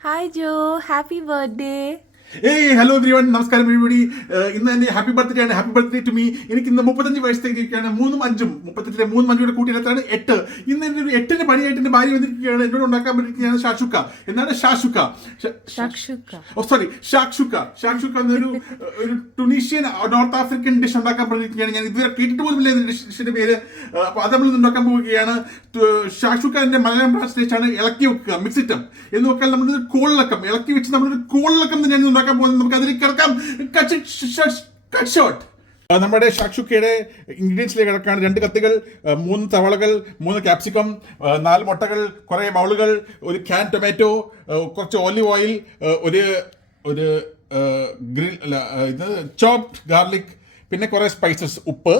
Hi Joe, happy birthday. Hey, hello everyone. Namaskaram everybody. ഇന്ന് എൻ്റെ happy birthday ആണ്. Happy birthday to me. എനിക്ക് ഇന്ന് 35 വയസ്സേക്കാണ്. 3-5 3 കൂട്ടിയിടത്താണ് 8. ഇന്ന് എൻ്റെ ഒരു 8ന് പണിയായിട്ട് എൻ്റെ ഭാര്യ വന്നിരിക്കുകയാണ്. എന്നോട് ഉണ്ടാക്കാൻ പറ്റിയിരിക്കുകയാണ് ഷാഷുക്ക. എന്താണ് ഷാഷുക്ക? ഷാക്ഷുക്ക എന്നൊരു ടുണീഷ്യൻ നോർത്ത് ആഫ്രിക്കൻ ഡിഷ് ഉണ്ടാക്കാൻ പറ്റിയിരിക്കുകയാണ്. ഞാൻ ഇതുവരെ കേട്ടിട്ട് പോലുമില്ല ഇതിന്റെ ഡിഷിന്റെ പേര്. അപ്പോൾ അത് നമ്മൾ ഉണ്ടാക്കാൻ പോവുകയാണ്. ഷാഷുക്ക എൻ്റെ മലയാളം ട്രാൻസ്ലേഷൻ ആണ് ഇളക്കി വെക്കുക, മിക്സിറ്റം എന്ന് വെച്ചാൽ നമ്മളൊരു കോളിളക്കം ഇളക്കി വെച്ച് നമ്മളൊരു കോളിളക്കം തന്നെയാണ് ഉണ്ടാക്കാൻ പോകുന്നത്. നമുക്ക് അതിലേക്ക് കിടക്കാം. നമ്മുടെ ഷാക്ഷുക്കയുടെ ഇൻഗ്രീഡിയൻസിലേക്ക് കിടക്കാണ് 2 കത്തികൾ, 3 സവാളകൾ, 3 ക്യാപ്സിക്കം, 4 മുട്ടകൾ, കുറേ ബൗളുകൾ, ഒരു ക്യാൻ ടൊമാറ്റോ, കുറച്ച് ഓലിവ് ഓയിൽ, ഒരു ഗ്രിൽ ഇത് ചോപ്ഡ് ഗാർലിക്, പിന്നെ കുറേ സ്പൈസസ്, ഉപ്പ്,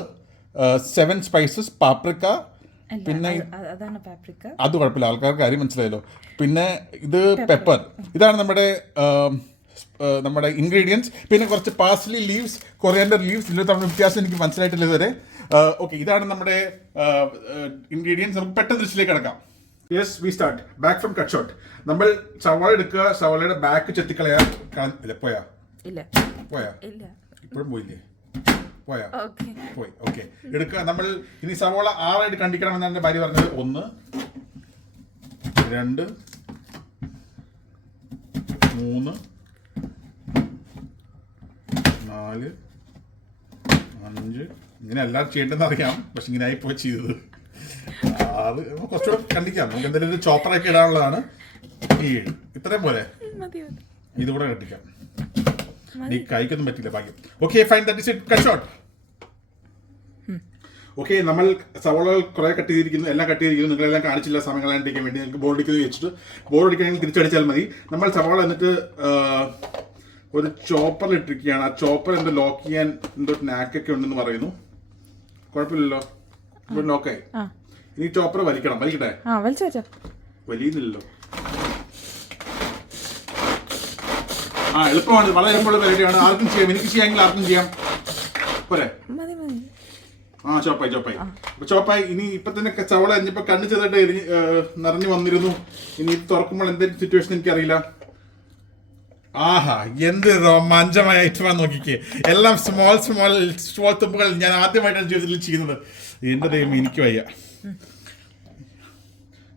7 സ്പൈസസ്, പാപ്രിക്ക, പിന്നെ അത് കുഴപ്പമില്ല, ആൾക്കാർക്ക് കാര്യം മനസ്സിലായല്ലോ. പിന്നെ ഇത് പെപ്പർ. ഇതാണ് നമ്മുടെ ഇൻഗ്രീഡിയൻസ്. പിന്നെ കുറച്ച് പാസ്ലി ലീവ്സ്, കൊറിയാൻഡർ ലീവ്സ്. ഇതിൽ തമ്മിൽ വ്യത്യാസം എനിക്ക് മനസ്സിലായിട്ടില്ല ഇതുവരെ. ഓക്കെ, ഇതാണ് നമ്മുടെ ഇൻഗ്രീഡിയൻസ്. നമുക്ക് പെട്ടെന്ന് ഡിഷിലേക്ക് കിടക്കാം. Yes, we start. Back from cut short. നമ്മൾ സവാള എടുക്കുക. സവാളയുടെ ബാക്ക് ചെത്തിക്കളയാ. പോയാ ഇപ്പോഴും പോയില്ലേ? പോയി. ഓക്കെ, എടുക്കുക. നമ്മൾ ഇനി സവാള 6 കണ്ടിക്കണം എന്നാണ് എൻ്റെ ഭാര്യ പറഞ്ഞത്. 1 2 3 4 5. ഇങ്ങനെ എല്ലാവരും ചെയ്യേണ്ടതെന്ന് അറിയാം, പക്ഷെ ഇങ്ങനെ ആയിപ്പോ ചെയ്തത്. അത് കുറച്ചുകൂടെ കണ്ടിക്കാം. നമുക്ക് എന്തെങ്കിലും ഒരു ചോപ്പറൊക്കെ ഇടാനുള്ളതാണ്. 7 ഇത്രയും പോലെ. ഇതുകൂടെ കണ്ടിക്കാം. നീ കഴിക്കൊന്നും പറ്റില്ല ഭാഗ്യം. Okay, fine, that is it. Cut short. Okay, നമ്മൾ സവാളകൾ കുറേ കട്ട് ചെയ്തിരിക്കുന്നു, എല്ലാം കട്ട് ചെയ്തിരിക്കുന്നു. നിങ്ങളെല്ലാം കാണിച്ചില്ല സമയം കളയാണ്ടിരിക്കാൻ വേണ്ടി. നിങ്ങൾക്ക് ബോർഡ് അടിക്കുന്നത് വെച്ചിട്ട് ബോർഡ് അടിക്കണമെങ്കിൽ തിരിച്ചടിച്ചാൽ മതി. നമ്മൾ സവാള എന്നിട്ട് ഒരു ചോപ്പറിൽ ഇട്ടിരിക്കുകയാണ്. ആ ചോപ്പർ എന്തോ ലോക്ക് ചെയ്യാൻ എന്തോ നാക്കൊക്കെ ഉണ്ടെന്ന് പറയുന്നു. കുഴപ്പമില്ലല്ലോ, ഇപ്പോൾ ലോക്കായി. ഇനി ചോപ്പർ വലിക്കട്ടെ? വലിയുന്നില്ലല്ലോ. എളുപ്പമാണ്, വളരെ എളുപ്പമുള്ള പരിപാടിയാണ്. ആർക്കും ചെയ്യാം, എനിക്ക് ചെയ്യാമെങ്കിൽ ആർക്കും ചെയ്യാം. പോരെ? ചോപ്പായി. ഇനി ഇപ്പൊ തന്നെ സവാള അരിഞ്ഞപ്പോ കണ്ണ് ചെറുതായിട്ട് നിറഞ്ഞു വന്നിരുന്നു. ഇനി തുറക്കുമ്പോൾ എന്തെങ്കിലും സിറ്റുവേഷൻ എനിക്കറിയില്ല. ആഹാ, എന്ത് രോമാഞ്ചമായ ഐറ്റമാണെന്ന് നോക്കിക്കേ. എല്ലാം സ്മോൾ തുമ്പുകൾ. ഞാൻ ആദ്യമായിട്ടാണ് ജീവിതത്തിൽ ചെയ്യുന്നത്. എന്റെ ദൈവം, എനിക്ക് വയ്യ.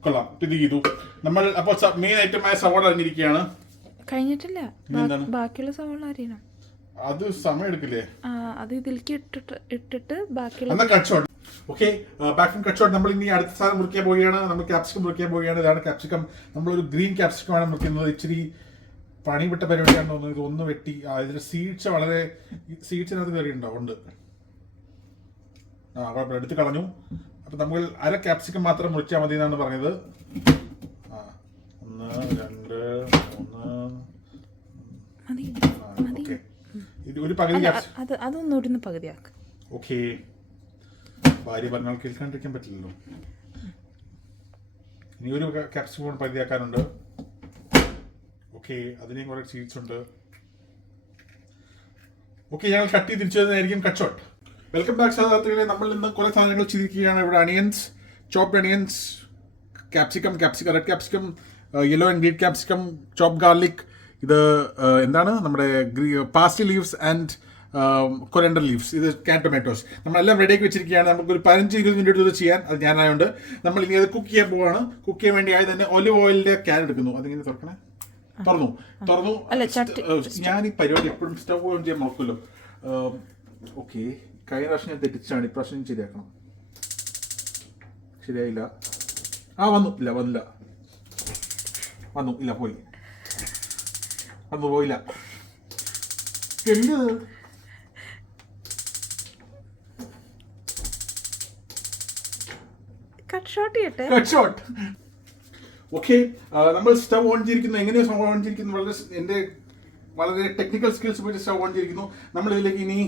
കൊള്ളാം, ഇത് ചെയ്തു നമ്മൾ. അപ്പോൾ മെയിൻ ഐറ്റമായ സവാള അരിഞ്ഞിരിക്കുകയാണ്. കഴിഞ്ഞിട്ടില്ല, ബാക്കിയുള്ള സവാള അരിയണം. അത് സമയം എടുക്കില്ലേ? അത് ഇതിലേക്ക് ഇട്ടിട്ട് ബാക്കിയുള്ള. Okay, back from cut short. നമ്മൾ ഇനി അടുത്ത സാധനം മുറിക്കാൻ പോവുകയാണ്. നമ്മൾ ക്യാപ്സിക്കം മുറിക്കാൻ പോവുകയാണ്. ഇതാണ് ക്യാപ്സിക്കം. നമ്മളൊരു ഗ്രീൻ ക്യാപ്സിക്കം ആണ് മുറിക്കുന്നത്. ഇച്ചിരി പണിവിട്ട പരിപാടിയാണെന്ന് തോന്നുന്നത്. ഇത് ഒന്ന് വെട്ടി. ഇതിന്റെ സീഡ്സിനകത്ത് കയറി ഉണ്ട്. കുഴപ്പമില്ല, എടുത്ത് കളഞ്ഞു. അപ്പൊ നമ്മൾ 1/2 ക്യാപ്സിക്കം മാത്രം മുറിച്ചാൽ മതി എന്നാണ് പറഞ്ഞത്. 1 2 3 ഓക്കെ, ഇത് ഒരു പകുതി അതൊന്നും പകുതിയാക്ക്. ഓക്കെ, ഭാര്യ പറഞ്ഞാൽ കേൾക്കാണ്ടിരിക്കാൻ പറ്റില്ലല്ലോ. ഇനി ഒരു ക്യാപ്സിക്കം പകുതിയാക്കാനുണ്ട്. ഓക്കെ, അതിനെയും കുറെ സീഡ്സ് ഉണ്ട്. ഓക്കെ, ഞങ്ങൾ കട്ട് ചെയ്ത് തിരിച്ചു വരുന്നതായിരിക്കും. Cut short. വെൽക്കം ബാക്ക് സഹോദരങ്ങളെ. നമ്മൾ ഇന്ന് കുറെ സാധനങ്ങൾ ചെയ്തിരിക്കുകയാണ്. ഇവിടെ onions, chopped onions, capsicum, red capsicum, yellow and green capsicum, chopped garlic. ഇത് എന്താണ് നമ്മുടെ parsley leaves and coriander leaves. ഇത് ക്യാൻ ടൊമാറ്റോസ്. നമ്മളെല്ലാം റെഡിയാക്കി വെച്ചിരിക്കുകയാണ്. നമുക്കൊരു 15-20 മിനിറ്റ് ഇത് ചെയ്യാൻ. അത് ഞാനായതുകൊണ്ട് നമ്മൾ ഇനി അത് കുക്ക് ചെയ്യാൻ പോവാണ്. കുക്ക് ചെയ്യാൻ വേണ്ടി ആയത് തന്നെ ഒലിവ് ഓയിലിന്റെ ക്യാൻ എടുക്കുന്നു. അതിങ്ങനെ തുറന്നു. ഞാൻ ഈ പരിപാടി എപ്പോഴും സ്റ്റവ് ഓൺ ചെയ്യാൻ നോക്കുമല്ലോ. ഓക്കെ, കഴിഞ്ഞ പ്രാവശ്യം ഞാൻ തെറ്റിച്ചാണ്. ഇപ്രാവശ്യം ശരിയാക്കണം. ശരിയായില്ല. പോയില്ല. എന്ത് കട്ട് ഷോട്ട്. ഓക്കെ, നമ്മൾ സ്റ്റവ് ഓൺ ചെയ്തിരിക്കുന്നു. എങ്ങനെയാണ് സ്റ്റവ് ഓൺ ചെയ്തിരിക്കുന്നത്? വളരെ ടെക്നിക്കൽ സ്കിൽസ് ഉപയോഗിച്ച് സ്റ്റവ് ഓൺ ചെയ്തിരിക്കുന്നു. നമ്മൾ ഇതിലേക്ക് ഇനി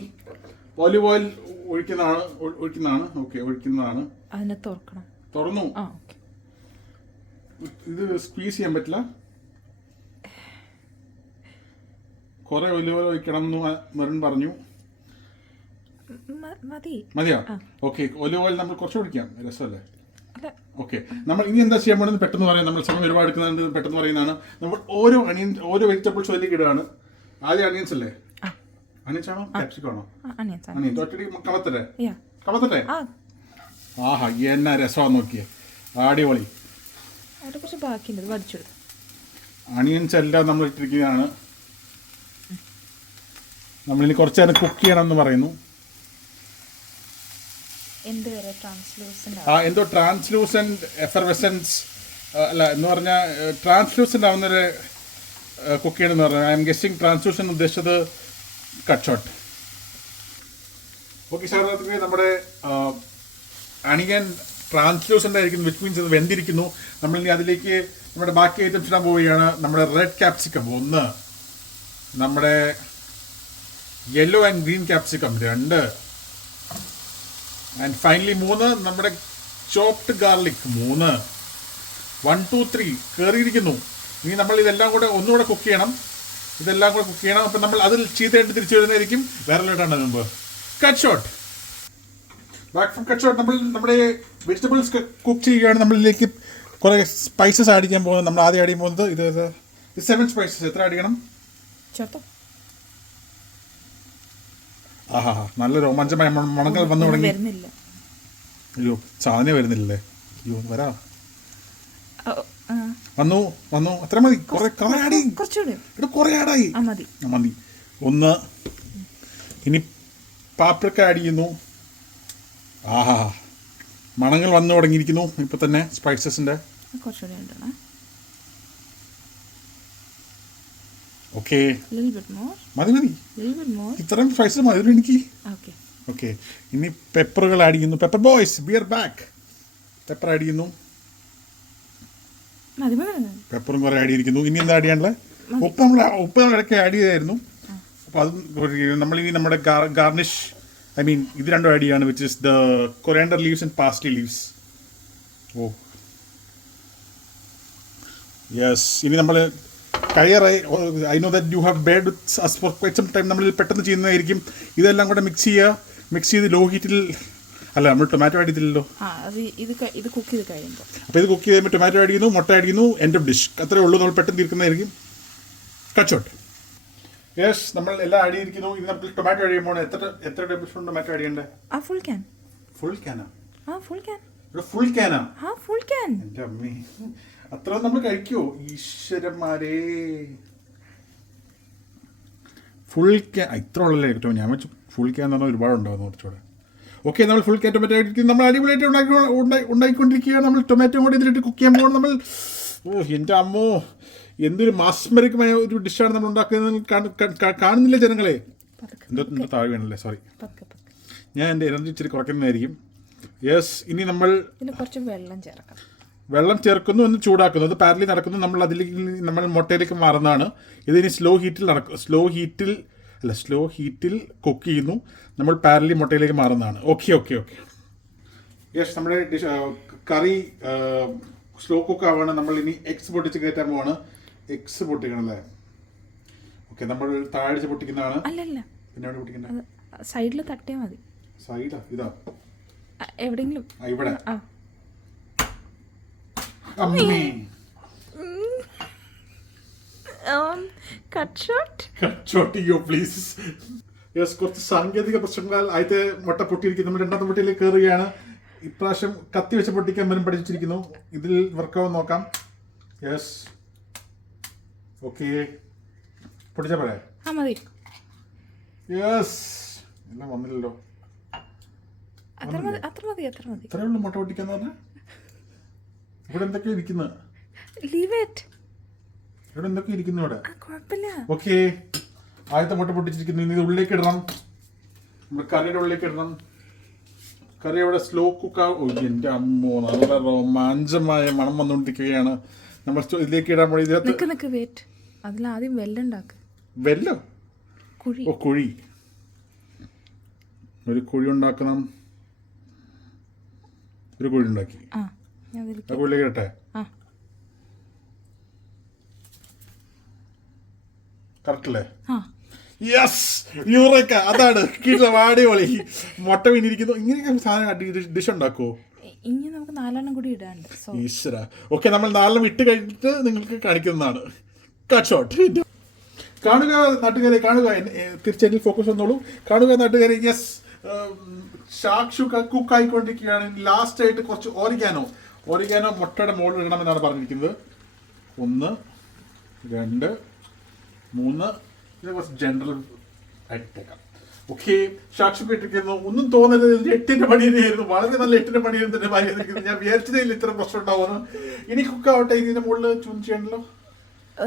ഒലിവ് ഓയിൽ ഒഴിക്കുന്നതാണ്. ഓക്കെ, ഒഴിക്കുന്നതാണ്. അതിനെ തുറന്നു. ഇത് സ്ക്വീസ് ചെയ്യാൻ പറ്റില്ല. കുറെ ഒലിവ് ഓയിൽ ഒഴിക്കണം എന്ന് മെറിൻ പറഞ്ഞു. മതിയോ? ഓക്കെ, ഒലിവ് ഓയിൽ നമ്മൾ കുറച്ച് ഒഴിക്കാം. രസമല്ലേ? അതെ. ഓക്കെ, നമ്മൾ ഇനി എന്താ ചെയ്യാൻ പോകുന്നത് പെട്ടെന്ന് പറയാം. നമ്മൾ സമയം ഒരുപാട് എടുക്കുന്നത് പെട്ടെന്ന് പറയുന്നതാണ്. നമ്മൾ ഓരോ വെജിറ്റബിൾസ് അതിലേക്ക് ഇടുകയാണ്. ആദ്യം അണിയൻസ് അല്ലേ? അണിയൻസ് ആണോ ക്യാപ്സിക്കം ആണോ? അണിയൻസ് ഒറ്റടി കമത്തട്ടെ. ആഹാ, എന്നാ രസമാണെന്ന് നോക്കിയേ, അടിപൊളി. അവിടെ കുറച്ച് ബാക്കിയുണ്ട്, വടിച്ചെടുത്തു. അണിയൻസ് എല്ലാം നമ്മൾ ഇട്ടിരിക്കുകയാണ്. നമ്മളിനി കുറച്ച് നേരം കുക്ക് ചെയ്യണമെന്ന് പറയുന്നു. എന്തോ ട്രാൻസ്ലൂസൻറ്റ് എഫർവെസൻസ് അല്ല എന്ന് പറഞ്ഞാൽ ട്രാൻസ്ലൂസൻ്റ് ആവുന്നൊരു കുക്ക് ചെയ്യണമെന്ന് പറഞ്ഞു. ഐ എം ഗെസ്സിങ് ട്രാൻസ്ലൂസൻ ഉദ്ദേശിച്ചത് കട്ട് ഷോട്ട്. ഓക്കെ, സാധാരണ നമ്മുടെ അണിയൻ ട്രാൻസ്ലൂസൻ്റ് ആയിരിക്കുന്നു, വിച്ച് മീൻസ് ഇത് വെന്തിരിക്കുന്നു. നമ്മളിനി അതിലേക്ക് നമ്മുടെ ബാക്കി ഐറ്റംസ് ഇടാൻ പോവുകയാണ്. നമ്മുടെ റെഡ് ക്യാപ്സിക്കം 1, നമ്മുടെ yellow and green capsicum 2, and finally 3 നമ്മുടെ ചോപ്ഡ് ഗാർലിക് 3. 1 2 3 കയറിയിരിക്കുന്നു. ഇനി നമ്മൾ ഇതെല്ലാം കൂടെ ഒന്നുകൂടെ കുക്ക് ചെയ്യണം. അപ്പം നമ്മൾ അതിൽ ചീത്തയായിട്ട് തിരിച്ചു വരുന്നതായിരിക്കും. വേറെ ലേട്ടാണ് മുമ്പ് cut short. Back from cut short. നമ്മുടെ വെജിറ്റബിൾസ് കുക്ക് ചെയ്യുകയാണ്. നമ്മളിലേക്ക് കുറേ സ്പൈസസ് ആഡ് ചെയ്യാൻ പോകുന്നത്. നമ്മൾ ആദ്യം ആഡ് ചെയ്യാൻ പോകുന്നത് ഇത് 7 സ്പൈസസ്. എത്ര ആഡ് ചെയ്യണം? ആഹാ, നല്ല രോമാഞ്ചമായ മണങ്ങൾ വന്നു തുടങ്ങി. അയ്യോ, സാധനം വരുന്നില്ലല്ലേ? അയ്യോ, വരാം. വന്നു. അത്ര മതി. കുറെ ആഡായി. മതി. 1. ഇനി പാപ്രിക്ക ആഡ് ചെയ്യുന്നു. ആഹാ, മണങ്ങൾ വന്നു തുടങ്ങിയിരിക്കുന്നു ഇപ്പൊ തന്നെ സ്പൈസസിന്റെ. ഓക്കെ, മതി. ഇത്രയും സ്പൈസസ് മതി എനിക്ക്. ഓക്കെ, ഇനി പെപ്പറുകൾ ആഡ് ചെയ്യുന്നു. Pepper boys, we are back. Pepper add ചെയ്യുന്നു. പെപ്പറും കുറെ ആഡ് ചെയ്തിരിക്കുന്നു. ഇനി എന്താ ആഡ് ചെയ്യാനുള്ളത്? ഉപ്പ് നമ്മൾ ഇടയ്ക്ക് ആഡ് ചെയ്തായിരുന്നു. അപ്പോൾ അതും നമ്മളിനി നമ്മുടെ ഗാർണിഷ്, ഐ മീൻ ഇത് രണ്ടും ആഡ് ചെയ്യാണ്, which is the coriander leaves and parsley leaves. Oh yes. ഇനി നമ്മൾ കഴിയാറായി. I know that you have beared with us for quite some time. നമ്മൾ പെട്ടെന്ന് ചെയ്യുന്നതായിരിക്കും. ഇതെല്ലാം കൂടെ മിക്സ് ചെയ്ത് ലോ ഹീറ്റിൽ. അല്ല, നമ്മൾ ടൊമാറ്റോ ആഡ് ചെയ്തില്ലല്ലോ. ഇത് കുക്ക് ചെയ്ത് കഴിയുമ്പോൾ അപ്പോൾ ഇത് കുക്ക് ചെയ്യുമ്പോൾ ടൊമാറ്റോ ആഡ് ചെയ്യുന്നു, മുട്ട ആഡ് ചെയ്യുന്നു, എൻഡ് ഓഫ് ഡിഷ്. അത്രേ ഉള്ളൂ. നമ്മൾ പെട്ടെന്ന് തീർക്കുന്നതായിരിക്കും. Cut short. യെസ്, നമ്മൾ എല്ലാം ആഡ് ചെയ്തിരിക്കുന്നു. ഇത് നമ്മൾ ടൊമാറ്റോ ആഡ് ചെയ്യുമ്പോൾ എത്ര ടേബിൾ സ്പൂൺ ടൊമാറ്റോ ആഡ് ചെയ്യണ്ടേ? ഫുൾ ക്യാനാ? എൻ്റെ അമ്മേ, അത്ര നമ്മൾ കഴിക്കുമോ ഈശ്വരന്മാരേ? ഫുൾ ക്യാൻ ഇത്ര ഉള്ളല്ലേ കിട്ടുമോ? ഞാൻ വെച്ചു ഫുൾ ക്യാൻ എന്ന് പറഞ്ഞാൽ ഒരുപാടുണ്ടാകുന്നു കുറച്ചുകൂടെ. ഓക്കെ, നമ്മൾ ഫുൾ ക്യാൻ ടൊമാറ്റോ ആയിട്ട് നമ്മൾ അടിപൊളിയായിട്ട് ഉണ്ടാക്കിക്കൊണ്ടിരിക്കുകയാണ്. നമ്മൾ ടൊമാറ്റോ കൂടി ഇതിലിട്ട് കുക്ക് ചെയ്യാൻ പോകുന്നത്. നമ്മൾ എൻ്റെ അമ്മോ, എന്തൊരു മാസ്മരികമായ ഒരു ഡിഷാണ് നമ്മൾ ഉണ്ടാക്കുന്നത്. കാണുന്നില്ല ജനങ്ങളെ. എന്തോ താഴെ വേണമല്ലേ? സോറി, ഞാൻ എൻ്റെ എനർജി ഇച്ചിരി കുറയ്ക്കുന്നതായിരിക്കും. യെസ്, ഇനി നമ്മൾ കുറച്ച് വെള്ളം ചേർക്കുന്നു, ഒന്ന് ചൂടാക്കുന്നു. അത് പാരലി നടക്കുന്നു. നമ്മൾ മുട്ടയിലേക്ക് മാറുന്നതാണ്. ഇതിനി സ്ലോ ഹീറ്റിൽ കുക്ക് ചെയ്യുന്നു. നമ്മൾ പാരലി മുട്ടയിലേക്ക് മാറുന്നതാണ്. ഓക്കെ. യെസ്, നമ്മുടെ കറി സ്ലോ കുക്ക് ആവുകയാണ്. നമ്മൾ ഇനി എഗ്സ് പൊട്ടിച്ച് കയറ്റാൻ പോവാണ്. എഗ്സ് പൊട്ടിക്കണം അല്ലേ? ഓക്കെ, നമ്മൾ താഴ്ച പൊട്ടിക്കുന്നതാണ്. പിന്നെ എവിടെ പൊട്ടിക്കണ്ടേ? സൈഡിൽ തട്ടിയാൽ മതി. സൈഡാ? ഇതാ എവിടെയെങ്കിലും ഇവിടെ. അമ്മേ, കട്ട് ഷോട്ട് യോ പ്ലീസ്. യെസ്, കുറച്ച് സാങ്കേതിക പ്രശ്നങ്ങളാൽ ആദ്യത്തെ മുട്ട പൊട്ടിയിരിക്കുന്നു. നമ്മൾ രണ്ടാമത്തെ മുട്ടയിലേക്ക് കയറുകയാണ്. ഇപ്രാവശ്യം കത്തി വെച്ച് പൊട്ടിക്കാൻ വരും പഠിച്ചിരിക്കുന്നു. ഇതിൽ വർക്കാവും നോക്കാം. യെസ്, ഓക്കെ, പൊട്ടിച്ചാ പോരെ? യെസ്, എല്ലാം വന്നില്ലല്ലോ. ഇത്രയേ ഉള്ളൂ മുട്ട പൊട്ടിക്കാന്ന് പറഞ്ഞാൽ. ഇവിടെ എന്തൊക്കെയോ ഇരിക്കുന്നത്. ഇവിടെ എന്തൊക്കെയോ ഇരിക്കുന്നു ഇവിടെ. ഓക്കെ, ആദ്യത്തെ മുട്ട പൊട്ടിച്ചിരിക്കുന്നു. ഇനി ഇത് ഉള്ളിലേക്ക് ഇടണം. നമ്മുടെ കറിയുടെ ഉള്ളിലേക്ക് ഇടണം. കറി അവിടെ സ്ലോ കുക്കാവും. എൻ്റെ അമ്മോ, നല്ല രോമാഞ്ചമായ മണം വന്നുകൊണ്ടിരിക്കുകയാണ്. നമ്മൾ ഇതിലേക്ക് ഇടാൻ പോയി. അതിലാദ്യം വെല്ലോ? ഓ, കുഴി. ഒരു കുഴി ഉണ്ടാക്കണം. ഒരു കുഴി ഉണ്ടാക്കി. കുഴിയിലേക്ക് ഇടട്ടെ? കറക്റ്റ് അല്ലേ? യെസ്, യൂറേക്ക, അതാണ് അടിപൊളി. മുട്ട വീണിരിക്കുന്നു. ഇങ്ങനെയൊക്കെ സാധനം ഡിഷ് ഉണ്ടാക്കുമോ? ഇനി നമുക്ക് 4 കൂടി ഇടാണ്ട്. സോ ഈശ്വര. ഓക്കെ, നമ്മൾ 4 ഇട്ട് കഴിഞ്ഞിട്ട് നിങ്ങൾക്ക് കാണിക്കുന്നതാണ് കട്ട് ഷോട്ട്. കാണുക നാട്ടുകാരെ, കാണുക. തീർച്ചയായിട്ടും ഫോക്കസ് വന്നോളൂ. കാണുക നാട്ടുകാരെ. യെസ്, ഷാക്ഷുക കുക്ക് ആയിക്കൊണ്ടിരിക്കുകയാണ്. ലാസ്റ്റ് ആയിട്ട് കുറച്ച് ഓറിഗാനോ മുട്ടയുടെ മുകളിൽ ഇടണമെന്നാണ് പറഞ്ഞിരിക്കുന്നത്. 1 2 3 ഇത് കുറച്ച് ജനറൽ ആയിട്ടേക്കാം. ഓക്കെ, ഷാക്ഷുക ഇട്ടിരിക്കുന്നു. ഒന്നും തോന്നരുത്, ഇത് 8ന്റെ പണി തന്നെയായിരുന്നു. വളരെ നല്ല 8ന്റെ പണിയായിരുന്നു തന്നെ ഭാര്യ. ഞാൻ വിചാരിച്ചതിൽ ഇത്ര പ്രശ്നം ഉണ്ടാവുമെന്ന്. ഇനി കുക്ക് ആവട്ടെ. ഇതിന്റെ മുകളിൽ ചൂൺ ചെയ്യണല്ലോ.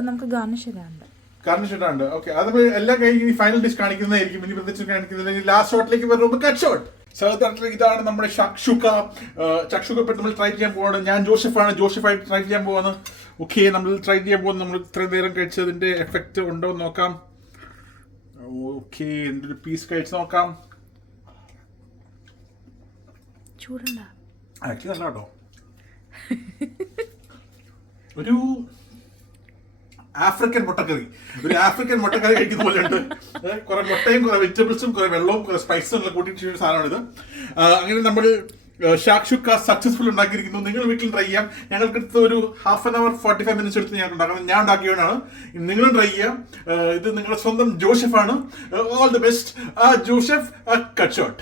നമുക്ക് ഗാർണിഷ് ഇടാണ്ട്. ഗാർണിഷ് ഇടാണ്ട്. ഓക്കെ, അത് എല്ലാം കഴിഞ്ഞ് ഫൈനൽ ഡിഷ് കാണിക്കുന്നതായിരിക്കും. ഇനി പ്രത്യേകിച്ച് കാണിക്കുന്നില്ല. ലാസ്റ്റ് ഷോട്ടിലേക്ക് വരുമ്പോൾ കട്ട് ഷോട്ട്. ഇതാണ് നമ്മുടെ ഷാക്ഷുക. ഇപ്പം നമ്മൾ ട്രൈ ചെയ്യാൻ പോവാണ്. ഞാൻ ജോഷഫായിട്ട് ട്രൈ ചെയ്യാൻ പോവാണ്. ഓക്കെ, നമ്മൾ ട്രൈ ചെയ്യാൻ പോകുന്നത് നമ്മൾ ഇത്രയും നേരം കഴിച്ചതിന്റെ എഫക്റ്റ് ഉണ്ടോ എന്ന് നോക്കാം. ഓക്കെ, എൻ്റെ ഒരു പീസ് കഴിച്ച് നോക്കാം. ചൂടുണ്ട ആക്ച്വലി നല്ല കേട്ടോ. ഒരു ആഫ്രിക്കൻ മുട്ടക്കറി കഴിക്കുന്ന പോലെ ഉണ്ട്. കുറെ മുട്ടയും കുറെ വെജിറ്റബിൾസും കുറെ വെള്ളവും കുറെ സ്പൈസും എല്ലാം കൂട്ടിയിട്ട് സാധനമാണിത്. അങ്ങനെ നമ്മൾ ഷാക്ഷുക സക്സസ്ഫുൾ ഉണ്ടാക്കിയിരിക്കുന്നു. നിങ്ങൾ വീട്ടിൽ ട്രൈ ചെയ്യാം. ഞങ്ങൾക്ക് എടുത്ത് ഒരു 1/2 hour 45 minutes എടുത്ത് ഞങ്ങൾക്ക് ഉണ്ടാക്കുന്നത്. ഞാൻ ഉണ്ടാക്കിയതാണ്. നിങ്ങളും ട്രൈ ചെയ്യാം. ഇത് നിങ്ങളുടെ സ്വന്തം ജോഷഫാണ്. All the best. Joseph cut shot.